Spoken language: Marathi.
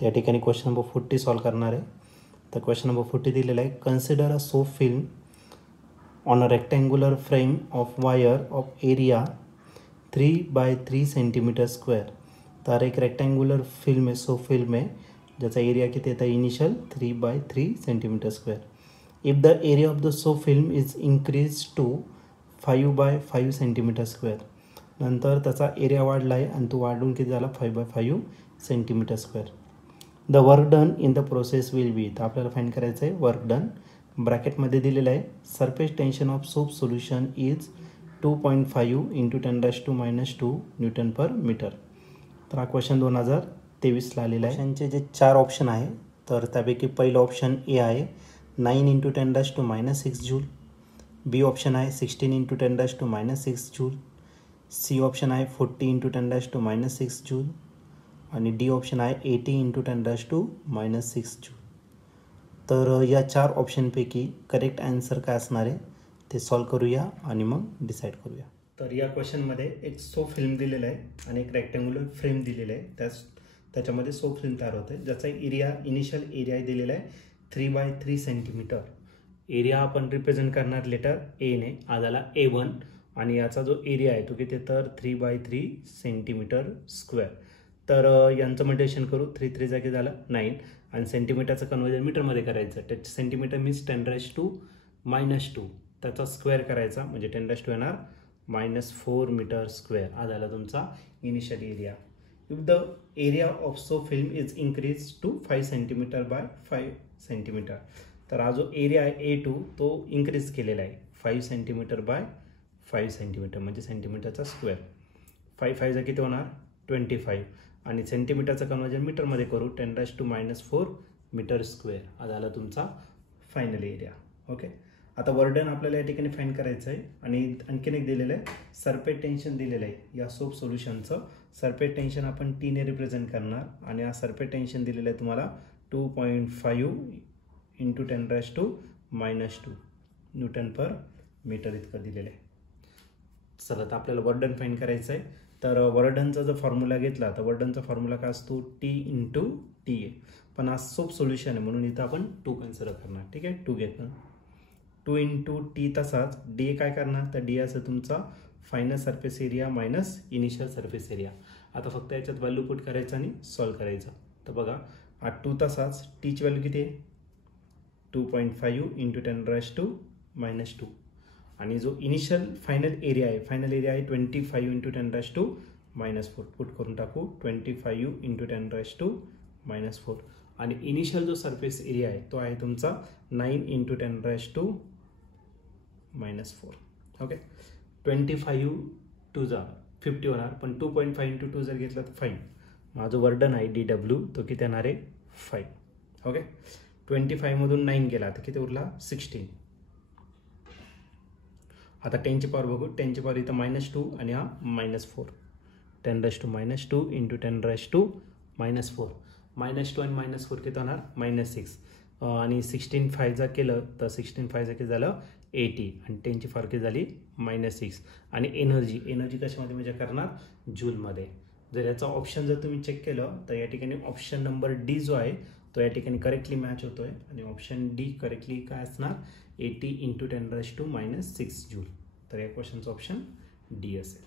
तर या ठिकाणी क्वेश्चन नंबर 40 सॉल्व करणार आहे. तर क्वेश्चन नंबर 40 दिलेला आहे. Consider a soap film on a rectangular frame of wire of area 3 by 3 centimetre square. तर एक रेक्टँग्युलर फिल्म आहे, सोप फिल्म आहे, ज्याचा एरिया किती येतं initial 3 by 3 centimetre square. If the area of the soap film is increase to 5 by 5 centimetre square. नंतर त्याचा एरिया वाढला आहे आणि तो वाढून किती झाला 5 by 5 centimetre square. The work done in the process will be. तर आपल्याला फाइंड करायचं आहे वर्क डन. ब्रॅकेटमध्ये दिलेलं आहे surface tension of soap solution is 2.5 × 10⁻² newton per metre. तर हा क्वेश्चन 2023ला आलेला आहे. क्वेश्चनचे जे 4 ऑप्शन आहे तर त्यापैकी पहिलं ऑप्शन ए आहे 9 × 10⁻6 जूल. बी ऑप्शन आहे 16 × 10⁻6 जूल. सी ऑप्शन आहे 40 × 10⁻6 जूल आणि डी ऑप्शन आहे 80 × 10⁻6 जूल. तर या 4 ऑप्शनपैकी करेक्ट आन्सर काय असणार आहे ते सॉल्व करूया आणि मग डिसाईड करूया. तर या क्वेश्चनमध्ये एक सोप फिल्म दिलेलं आहे आणि एक रेक्टँग्युलर फ्रेम दिलेलं आहे. त्याच्यामध्ये सोप फिल्म तयार होते, ज्याचा एरिया इनिशियल एरिया दिलेला आहे 3 by 3 सेंटीमीटर. एरिया आपण रिप्रेझेंट करणार लेटर ए ने, हा झाला A1 आणि याचा जो एरिया आहे तो किती तर 3 by 3 सेंटीमीटर स्क्वेअर. तर यांचं मल्टिप्लिकेशन करू 3 3 जागी झालं 9 आणि सेंटीमीटरचं कन्वर्जन मीटरमध्ये करायचं. तर सेंटीमीटर मीन्स 10⁻², त्याचा स्क्वेअर करायचा म्हणजे 10⁻² येणार -4 मीटर स्क्वेअर. हा झाला तुमचा initial area. If the area of soap film is increase to 5 centimetre by 5 centimetre. तर हा जो एरिया आहे A2 तो इन्क्रीज केलेला आहे 5 सेंटीमीटर बाय 5 सेंटीमीटर म्हणजे सेंटीमीटरचा स्क्वेअर. 5 5 जा किती होणार 25 आणि सेंटीमीटरचं कन्वर्जन मीटरमध्ये करू 10⁻⁴ मीटर स्क्वेअर. हा झाला तुमचा फायनल एरिया. ओके. आता वर्डन आपल्याला या ठिकाणी फाइंड करायचं आहे आणि आणखीन एक दिलेलं आहे सरफेस टेन्शन दिलेलं आहे. या सोप सोल्युशनचं सरफेस टेन्शन आपण T ने रिप्रेझेंट करणार आणि हा सरफेस टेन्शन दिलेलं आहे तुम्हाला 2.5 × 10⁻² न्यूटन पर मीटर इतकं दिलेलं आहे. चला तर आपल्याला वर्डन फाइंड करायचं आहे. तर वर्डनचा जर फॉर्म्युला घेतला तर वर्डनचा फॉर्म्युला काय असतो T × TA. पण हा सोप सोल्युशन आहे म्हणून इथं आपण 2 कन्सिडर करणार. ठीक आहे, 2 घेतलं 2 × T. तसाच D काय करणार तर D असं तुमचा final surface area minus initial surface area. आता फक्त याच्यात व्हॅल्यू पुट करायचं आणि सॉल्व करायचं. तर बघा हा 2 तसाच Tची व्हॅल्यू किती आहे 2.5 × 10⁻² आणि जो इनिशियल फायनल एरिया आहे 25 × 10⁻⁴ पुट करून टाकू 25 × 10⁻⁴ आणि इनिशियल जो सरफेस एरिया आहे तो आहे तुमचा 9 × 10⁻⁴. ओके. 25 2 जा 50 होणार पण 2.5 × 2 जर घेतला तर 5. माझं वर्डन आहे DW तो किती येणार आहे 5. ओके. 25 मधून 9 गेला तर किती उरला 16. आता 10ची पॉवर बघू. 10ची पॉवर इथं -2 आणि हा -4. 10⁻² × 10⁻⁴. -2 आणि -4 किती होणार -6 आणि 16 5 जा केलं तर 16 5 जा किती झालं 80 आणि 10ची पॉवर किती झाली -6. आणि एनर्जी कशामध्ये मेजर करणार जूलमध्ये. जर याचा ऑप्शन जर तुम्ही चेक केलं तर या ठिकाणी ऑप्शन नंबर D जो आहे तो या ठिकाणी करेक्टली मॅच होतोय आणि ऑप्शन D करेक्टली काय असणार 80 × 10⁻⁻6 जूल. तर या क्वेश्चनचं ऑप्शन D असेल.